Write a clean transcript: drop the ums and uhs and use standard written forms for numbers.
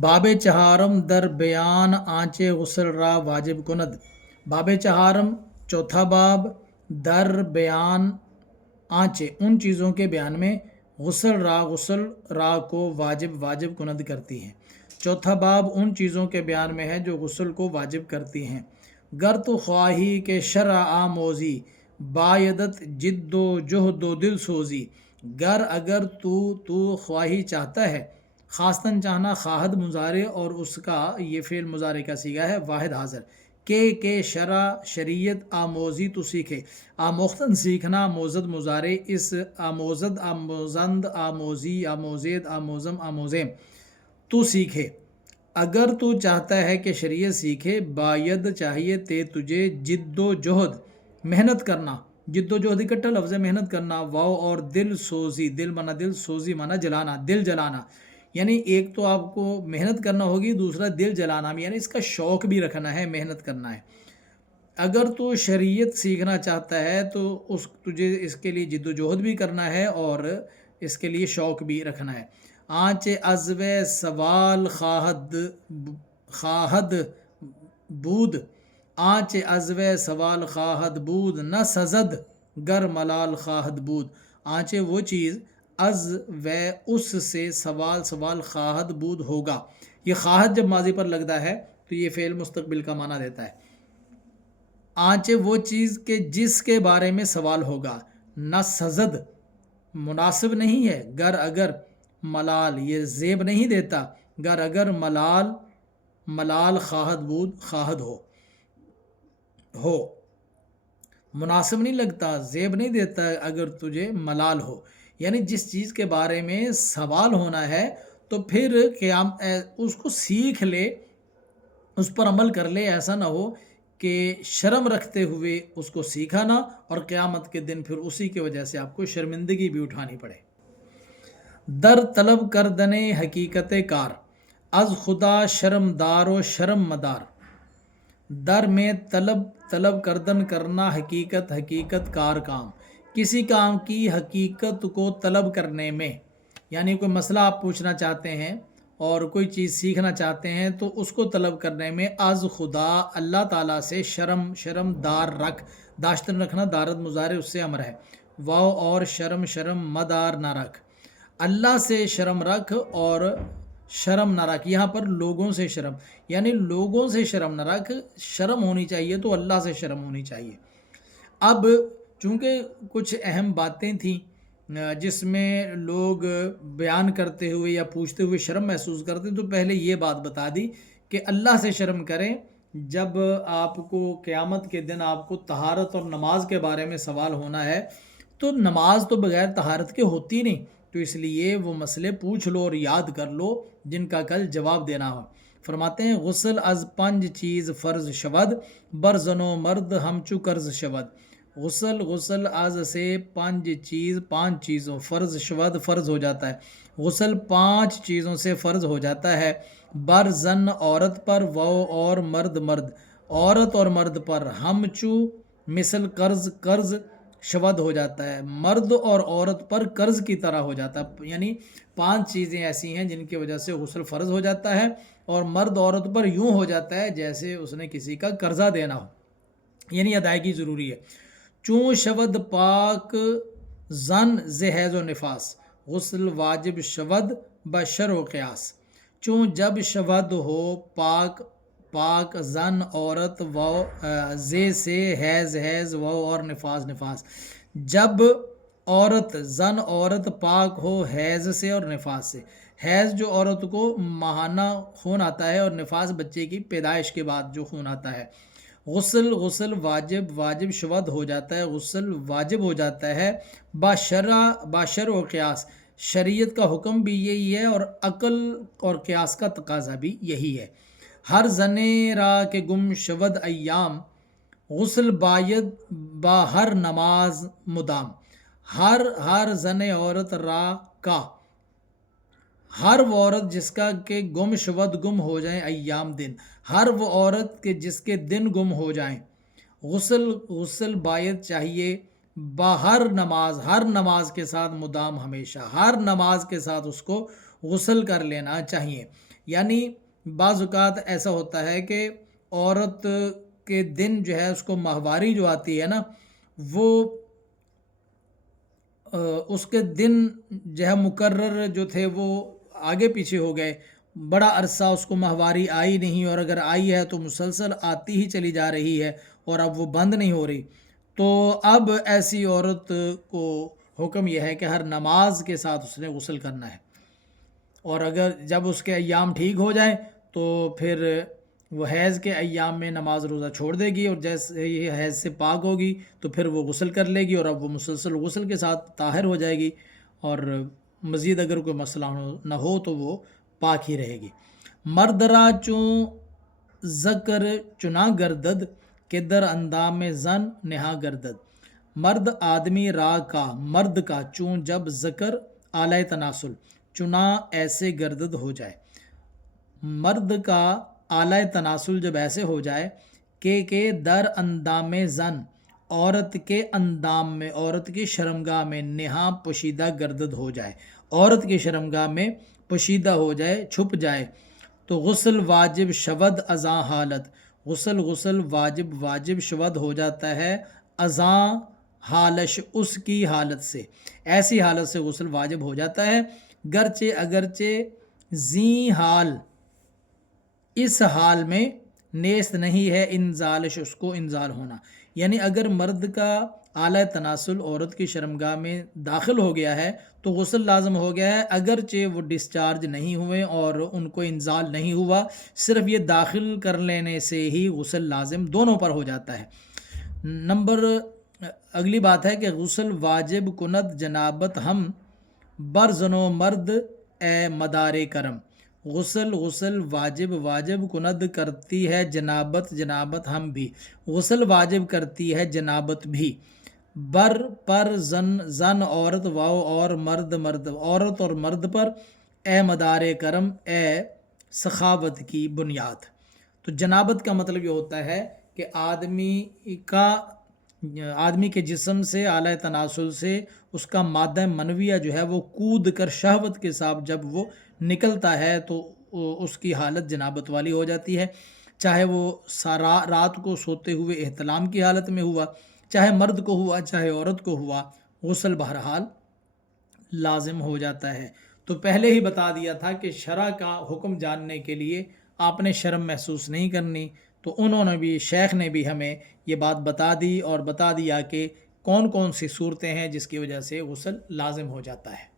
باب چہارم در بیان آنچ غسل را واجب کند۔ باب چہارم چوتھا باب در بیان آنچ ان چیزوں کے بیان میں غسل را کو واجب کند کرتی ہیں۔ چوتھا باب ان چیزوں کے بیان میں ہے جو غسل کو واجب کرتی ہیں۔ گر تو خواہی کے شرع آموزی بایدت جد و جہد و دل سوزی۔ گر اگر تو خواہی چاہتا ہے، خاصتاً چاہنا خواہد مضارع اور اس کا یہ فعل مضارع کا صیغہ ہے واحد حاضر کہ شرع شریعت آموزی تو سیکھے، آموختن سیکھنا موزد مضارع اس آموزد آموزند آموزی آموزید آموزم آموزیم تو سیکھے۔ اگر تو چاہتا ہے کہ شریعت سیکھے، باید چاہیے تجھے جد و جہد محنت کرنا، جد و جہد اکٹھا لفظ ہے محنت کرنا، واو اور دل سوزی، دل مانا دل، سوزی مانا جلانا، دل جلانا، یعنی ایک تو آپ کو محنت کرنا ہوگی، دوسرا دل جلانا یعنی اس کا شوق بھی رکھنا ہے، محنت کرنا ہے۔ اگر تو شریعت سیکھنا چاہتا ہے تو تجھے اس کے لیے جد و جہد بھی کرنا ہے اور اس کے لیے شوق بھی رکھنا ہے۔ آنچ ازو سوال خواہد بود، آنچ ازو سوال خواہد بود، نہ سزد گر ملال خواہد بود۔ آنچ وہ چیز از و اس سے سوال خواہد بود ہوگا۔ یہ خواہد جب ماضی پر لگتا ہے تو یہ فعل مستقبل کا معنی دیتا ہے۔ آنچ وہ چیز کہ جس کے بارے میں سوال ہوگا، نہ سزد مناسب نہیں ہے، گر اگر ملال یہ زیب نہیں دیتا، گر اگر ملال خواہد بود خواہد ہو مناسب نہیں لگتا، زیب نہیں دیتا اگر تجھے ملال ہو، یعنی جس چیز کے بارے میں سوال ہونا ہے تو پھر اس کو سیکھ لے، اس پر عمل کر لے، ایسا نہ ہو کہ شرم رکھتے ہوئے اس کو سیکھا نہ اور قیامت کے دن پھر اسی کی وجہ سے آپ کو شرمندگی بھی اٹھانی پڑے۔ در طلب کردنے حقیقت کار، از خدا شرم دار و شرم مدار۔ در میں طلب کردن کرنا، حقیقت کار کام، کسی کام کی حقیقت کو طلب کرنے میں، یعنی کوئی مسئلہ آپ پوچھنا چاہتے ہیں اور کوئی چیز سیکھنا چاہتے ہیں تو اس کو طلب کرنے میں از خدا اللہ تعالیٰ سے شرم دار رکھ، داشتن رکھنا، دارت مضارع اس سے امر ہے، واو اور شرم مدار نہ رکھ، اللہ سے شرم رکھ اور شرم نہ رکھ، یہاں پر لوگوں سے شرم، یعنی لوگوں سے شرم نہ رکھ، شرم ہونی چاہیے تو اللہ سے شرم ہونی چاہیے۔ اب چونکہ کچھ اہم باتیں تھیں جس میں لوگ بیان کرتے ہوئے یا پوچھتے ہوئے شرم محسوس کرتے ہیں، تو پہلے یہ بات بتا دی کہ اللہ سے شرم کریں جب آپ کو قیامت کے دن آپ کو طہارت اور نماز کے بارے میں سوال ہونا ہے، تو نماز تو بغیر طہارت کے ہوتی نہیں، تو اس لیے وہ مسئلے پوچھ لو اور یاد کر لو جن کا کل جواب دینا ہو۔ فرماتے ہیں غسل از 5 چیز فرض شود، بر زن و مرد ہمچو قرض شود۔ غسل از سے 5 چیزوں فرض شود فرض ہو جاتا ہے، غسل 5 چیزوں سے فرض ہو جاتا ہے، بر زن عورت پر، و اور مرد عورت اور مرد پر، ہمچو مثل قرض شود ہو جاتا ہے، مرد اور عورت پر قرض کی طرح ہو جاتا ہے، یعنی 5 چیزیں ایسی ہیں جن کی وجہ سے غسل فرض ہو جاتا ہے اور مرد عورت پر یوں ہو جاتا ہے جیسے اس نے کسی کا قرضہ دینا ہو، یعنی ادائیگی ضروری ہے۔ چون شود پاک زن ز حیض و نفاس، غسل واجب شود بشر و قیاس۔ چون جب شود ہو پاک زن عورت، و زے سے حیض و اور نفاس، جب زن عورت پاک ہو حیض سے اور نفاس سے، حیض جو عورت کو ماہانہ خون آتا ہے اور نفاس بچے کی پیدائش کے بعد جو خون آتا ہے۔ غسل واجب شود ہو جاتا ہے، غسل واجب ہو جاتا ہے باشر و قیاس، شریعت کا حکم بھی یہی ہے اور عقل اور قیاس کا تقاضا بھی یہی ہے۔ ہر زنے را کے گم شود ایام، غسل باید با ہر نماز مدام۔ ہر زنے عورت را کا، ہر وہ عورت جس کا کہ گم شود گم ہو جائیں ایام دن، ہر وہ عورت کے جس کے دن گم ہو جائیں، غسل باید چاہیے ہر نماز کے ساتھ مدام ہمیشہ، ہر نماز کے ساتھ اس کو غسل کر لینا چاہیے۔ یعنی بعض اوقات ایسا ہوتا ہے کہ عورت کے دن جو ہے اس کو ماہواری جو آتی ہے نا، وہ اس کے دن جو ہے مقرر جو تھے وہ آگے پیچھے ہو گئے، بڑا عرصہ اس کو ماہواری آئی نہیں، اور اگر آئی ہے تو مسلسل آتی ہی چلی جا رہی ہے اور اب وہ بند نہیں ہو رہی، تو اب ایسی عورت کو حکم یہ ہے کہ ہر نماز کے ساتھ اس نے غسل کرنا ہے، اور اگر جب اس کے ایام ٹھیک ہو جائیں تو پھر وہ حیض کے ایام میں نماز روزہ چھوڑ دے گی، اور جیسے یہ حیض سے پاک ہوگی تو پھر وہ غسل کر لے گی، اور اب وہ مسلسل غسل کے ساتھ طاہر ہو جائے گی، اور مزید اگر کوئی مسئلہ نہ ہو تو وہ پاک ہی رہے گی۔ مرد را چوں ذکر چنا گردد کہ در اندام زن نہا گردد۔ مرد آدمی را کا، مرد کا، چوں جب ذکر اعلی تناسل، چنا ایسے گردد ہو جائے، مرد کا اعلی تناسل جب ایسے ہو جائے کہ در اندام زن، عورت کے اندام میں، عورت کی شرمگاہ میں، نہا پوشیدہ گردد ہو جائے، عورت کی شرمگاہ میں پوشیدہ ہو جائے، چھپ جائے، تو غسل واجب شود ازاں حالت، غسل واجب شود ہو جاتا ہے ازاں حالش، اس کی حالت سے، ایسی حالت سے غسل واجب ہو جاتا ہے، اگرچہ زی حال، اس حال میں نیست نہیں ہے انزالش، اس کو انزال ہونا، یعنی اگر مرد کا اعلی تناسل عورت کی شرمگاہ میں داخل ہو گیا ہے تو غسل لازم ہو گیا ہے، اگرچہ وہ ڈسچارج نہیں ہوئے اور ان کو انزال نہیں ہوا، صرف یہ داخل کر لینے سے ہی غسل لازم دونوں پر ہو جاتا ہے۔ اگلی بات ہے کہ غسل واجب کند جنابت ہم بر زن و مرد اے مدار کرم، غسل واجب کند کرتی ہے جنابت ہم بھی، غسل واجب کرتی ہے جنابت بھی، بر پر زن عورت، واو اور مرد عورت اور مرد پر، اے مدار کرم اے سخاوت کی بنیاد۔ تو جنابت کا مطلب یہ ہوتا ہے کہ آدمی کے جسم سے، اعلی تناسل سے اس کا مادہ منویہ جو ہے وہ کود کر شہوت کے ساتھ جب وہ نکلتا ہے تو اس کی حالت جنابت والی ہو جاتی ہے، چاہے وہ رات کو سوتے ہوئے احتلام کی حالت میں ہوا، چاہے مرد کو ہوا چاہے عورت کو ہوا، غسل بہرحال لازم ہو جاتا ہے۔ تو پہلے ہی بتا دیا تھا کہ شرع کا حکم جاننے کے لیے آپ نے شرم محسوس نہیں کرنی، تو انہوں نے بھی، شیخ نے بھی ہمیں یہ بات بتا دی اور بتا دیا کہ کون کون سی صورتیں ہیں جس کی وجہ سے غسل لازم ہو جاتا ہے۔